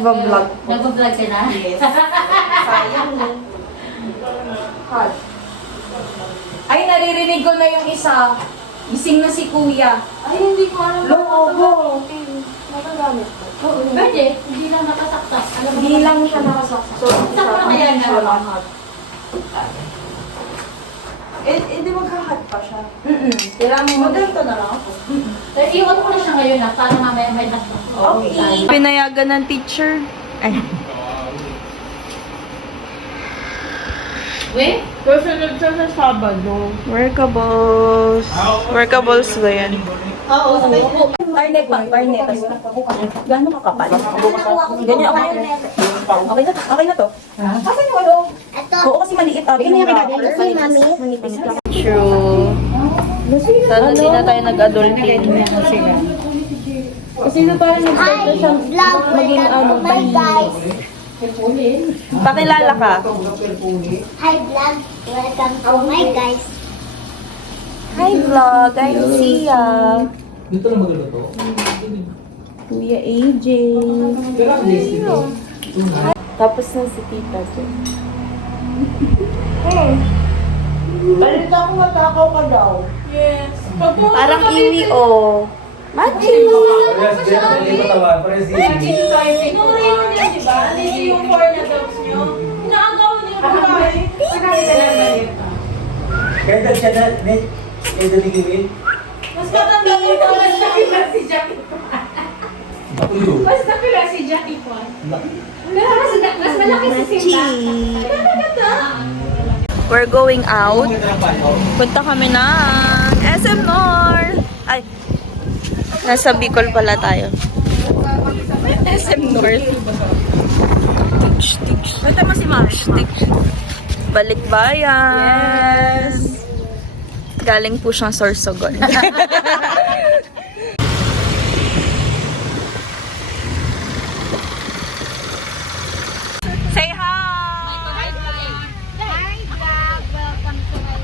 nagbablog. Nagbablog ka na? Yes. Sayang no. Hot. Ay, naririnig ko na yung isa. Gising na si kuya. Ay, hindi ko alam. Lobo. Nagagamit ko. Oo, pwede. Hindi lang nakasaksak. Alam mo Hindi lang siya nakasaksak. So, Sakto na yan, siya ano? lang hot. Hindi magka-hot pa siya. Kailangan mo Maganto na lang ako. Pero iwan ko na siya ngayon na para mamaya may nasa. Okay. Pinayagan ng teacher. Ay. Wait? Kasi nagsa sa Sabado. Workables. Workables ba yan? Oo, sabay ko. Parne pa, parne. Gano'n makapal? Ganyan ako yun. Okay na to. Okay na to. Asan yung ano? Oo, kasi maliit. Ganyan ka na. Manipis ka. True. Sana hindi na tayo nag-adulting. Kasi na parang nag-start siyang maging tahimik. Pakilala ka. Hi vlog, welcome to my guys. Hi vlog, I'm Sia. Dito na magluluto. Kuya AJ. Tapos na si Tita dyan. Balita ko matakaw ka daw. Parang iwi o. Matching. Parehas din, hindi ko tawa. Parehas din. Inurin mo niya, di ba? Hindi yung 4 na dogs niyo. Inaagaw niyo yung babae. Kaya dahil siya na, kaya dahil gawin. Mas matanda ko ito. Mas nakila si Jackie. Makulo. Mas nakila si Jackie po. Mas malaki si Sinta. We're going out. Punta kami ng SM North. Ay, nasa Bicol pala tayo. SM North. Punta mo si Marsh. Balikbayan. Galing po siyang Sorsogon. Say hi! Hi vlog, welcome to my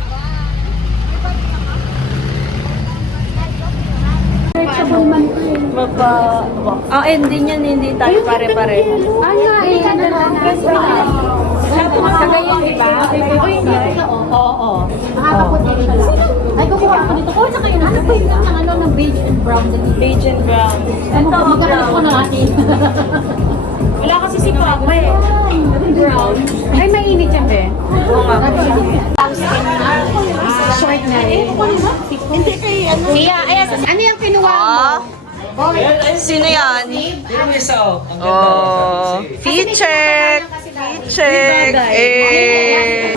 Hindi niyan, hindi tayo pare-pare. Kagayon, di ba? Oo. Makakapunti rin siya lang. Ay, kukuha ako dito. Kuha sa kayo na. Ano ba yun ang ano ng beige and brown? Beige and brown. Ito, magkakas ko na natin. Wala kasi si Papa eh. Brown. Ay, mainit yan, be. Oo nga. Short na rin. Hindi kay ano. Siya, ano yung kinuha mo? Sino yan? Yung isa oh. Ang ganda. Oh, fee-check. Fee-check. Eh.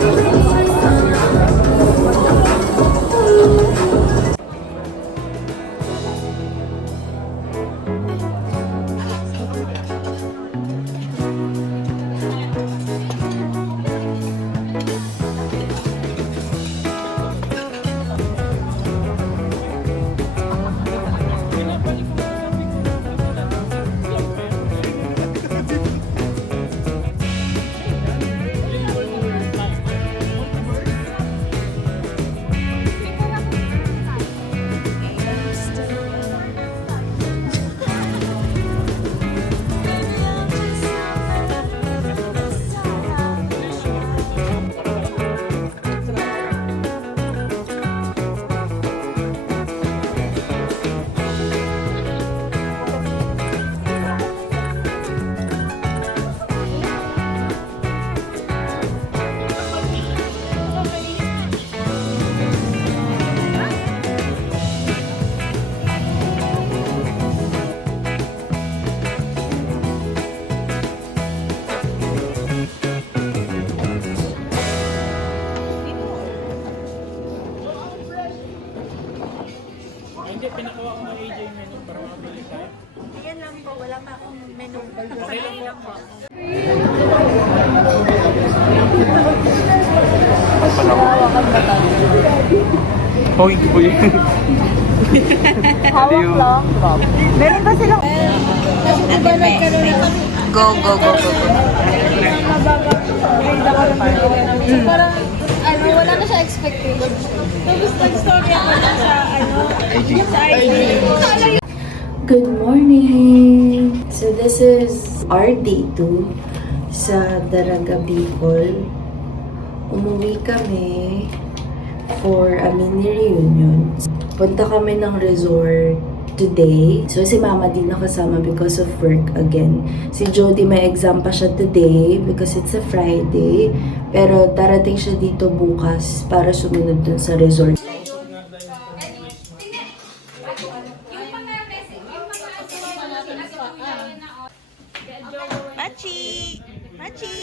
Hoy, hoy. Hawak lang. Meron ba silang... Go, go, go, go, go. Parang, wala na siya expectation. Tapos nag-story ako na sa, sa IG. Good morning! So this is our day 2 sa Daraga, Bicol. Umuwi kami for a mini reunion. Punta kami ng resort today. So, si Mama din nakasama because of work again. Si Jody may exam pa siya today because it's a Friday. Pero darating siya dito bukas para sumunod dun sa resort. Machi! Machi!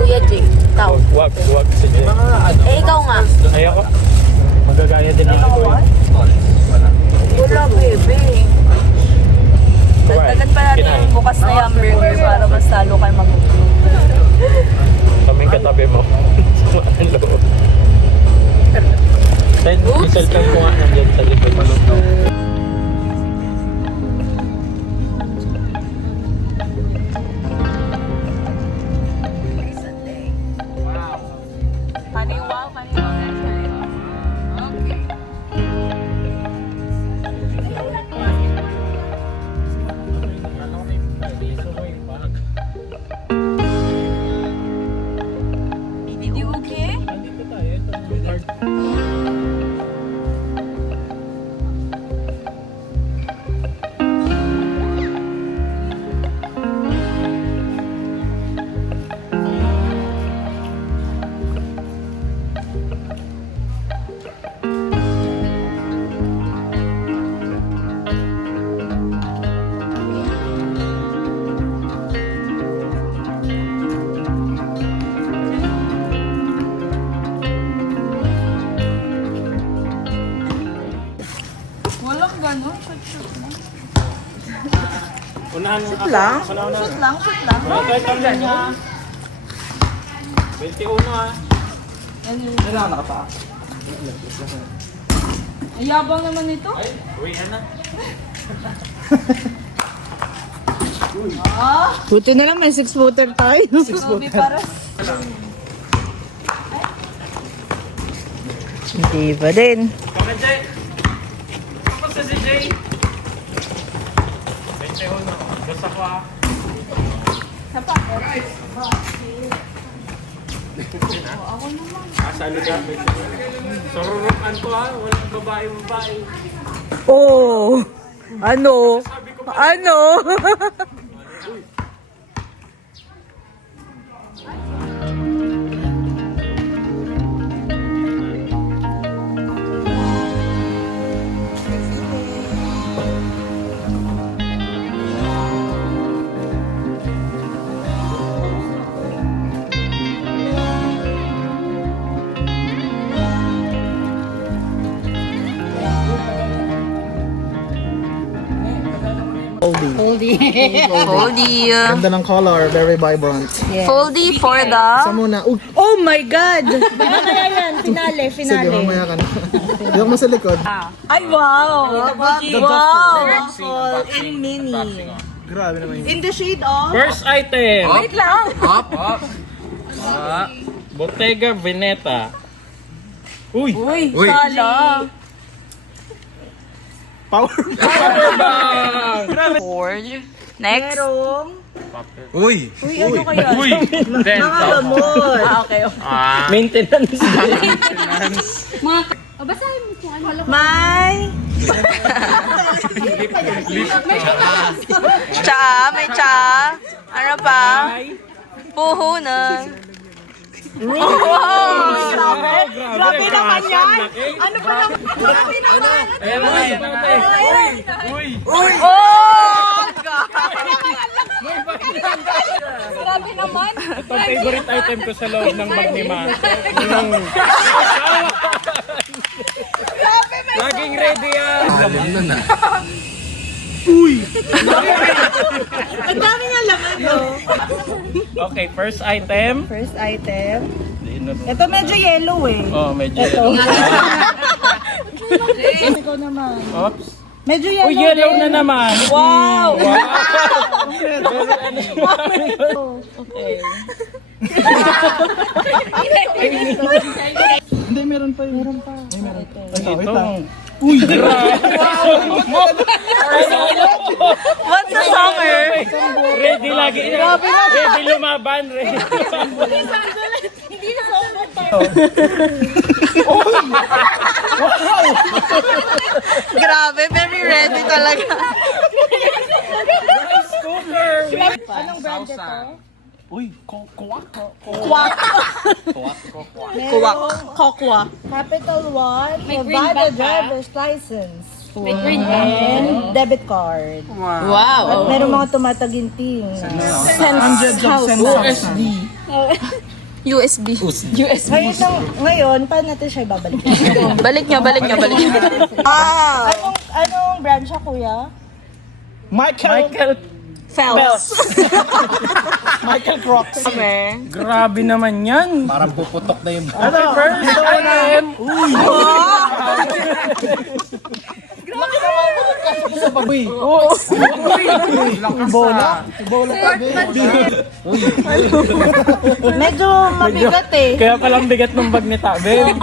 Kuya Jay, tao. Wag si Jay. Eh, ikaw nga. Ayoko. Magagaya din ako. Wala, bebe. Dagdagan pa natin yung bukas na hamburger para mas lalo kayo mag-upload. Kaming katabi mo. Sumaan loob. Then, isalkan ko nga nandiyan sa likod. Unahan mo. Shoot lang. Shoot lang. Okay, tanggal niya. 21 ah. Kailangan nakapa. Ay, yabang naman ito. Ay, uwi na. Buti na lang may 6-footer tayo. 6 para. Hindi ba din? Kaka Jay. Basta si Jay. 21. Basta ko ah. Asali ka. Sururukan ko ha. Walang babae. Oh! Ano? Ano? Foldy. Ganda ng color, very vibrant. Foldy for Isa the... muna. Oh my God! Mamaya yan, finale. Sige, mamaya ka na. Hindi ako mo sa likod. Ay, wow! Wow! Waffle in mini. Grabe naman yun. In the shade of... First item. Wait lang! Bottega Veneta. Uy! Uy, sala. Power. Ford. Next. Merong... Uy! Uy, ano kaya? Uy! Mga gamot. Okay. Maintenance. O, basahin mo kung ano. May... Tsa, may tsa. Ano pa? Puhunan. Grabe naman yan! Ano ba naman? Grabe naman! Uy! Oh! God! Grabe naman! Ito ang favorite item ko sa loob ng bag ni Ma. Laging ready yan. Ang dami niya laman, no? Okay, first item. First item. Ito medyo yellow eh. Oh, medyo. Ikaw naman. Oops. Medyo yellow. Oh, yellow na naman. Wow! Okay. Hindi, meron pa yun. Meron pa. Ito. Uy, grabe. What's the summer? Ready lagi. Ready lumaban. Ready. Grabe, very ready talaga. Anong brand ito? Uy, kuwak. Kuwak. Kokwa. Capital One, green provide a back, driver's license. May green ba? And debit card. Wow. At meron mga tumataginting. Hundreds of cents. USB. Ngayon, paano natin siya ibabalik? Balik niya. Anong brand siya, kuya? Michael Phelps. Michael Crocs. Grabe naman yan. Parang puputok na yung... Ano, first item. Uy. Uy! Bola. Medyo mabigat eh. Kaya palang bigat ng bag ni Tabe.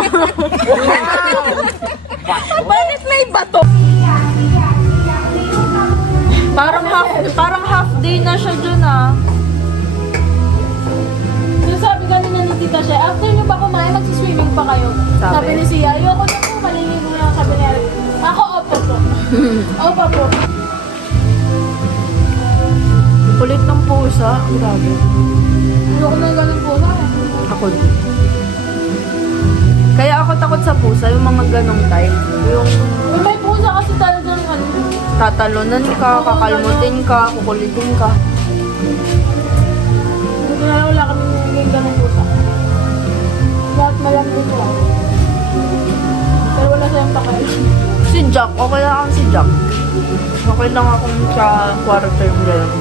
Bakit may bato? Parang half day na siya dyan ah. Yung sabi kanina ni Tita siya, after nyo ba kumain, magsiswimming pa kayo? Sabi ni Sia, ayoko na po, maliligo na sabi ni Eric. Ako, opo po. Opo po. Kulit ng pusa. Grabe. Ayoko na ganun po na. Ako din. Kaya ako takot sa pusa, yung mga ganong type. Yung May pusa kasi talagang ano. tatalunan ka, kakalmutin ka, kukulitin ka. Hindi na wala kami yung ganun pusa. Lahat malambing lang. Pero wala silang pakailan. Si Jack, okay lang akong si Jack. Okay lang akong sa kwarto yung gano'n.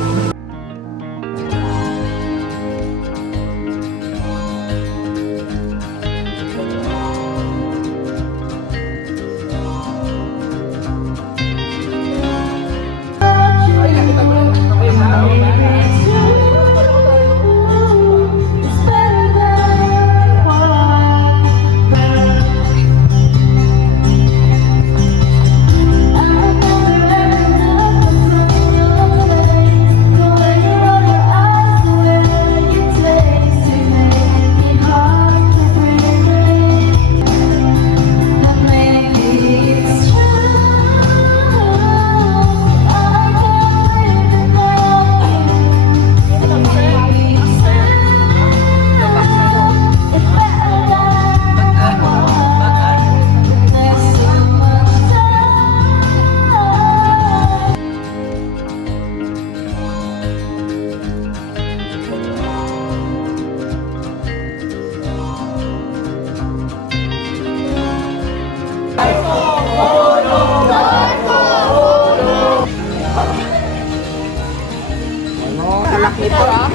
laki ito ah.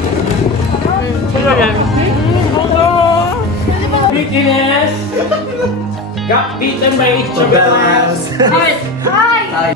Ano yan? Weakness! Got beaten by Chavez! Hi!